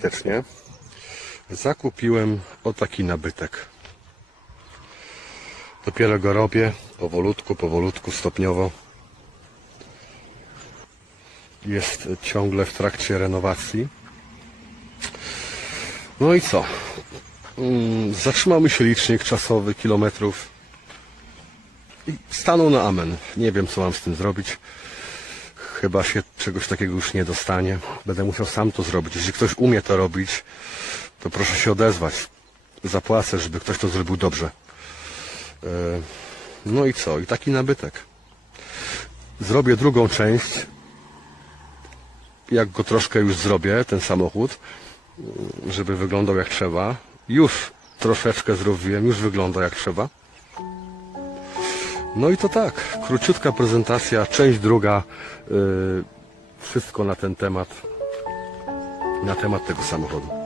Tecznie zakupiłem o taki nabytek. Dopiero go robię, powolutku, powolutku, stopniowo. Jest ciągle w trakcie renowacji. No i co? Mm, Zatrzymał mi się licznik czasowy kilometrów i stanął na amen. Nie wiem, co mam z tym zrobić. Chyba się czegoś takiego już nie dostanie. Będę musiał sam to zrobić. Jeśli ktoś umie to robić, to proszę się odezwać. Zapłacę, żeby ktoś to zrobił dobrze. E, No i co? I taki nabytek. Zrobię drugą część. Jak go troszkę już zrobię, ten samochód, żeby wyglądał jak trzeba. Już troszeczkę zrobiłem, już wygląda jak trzeba. No i to tak, króciutka prezentacja, część druga, yy, wszystko na ten temat, na temat tego samochodu.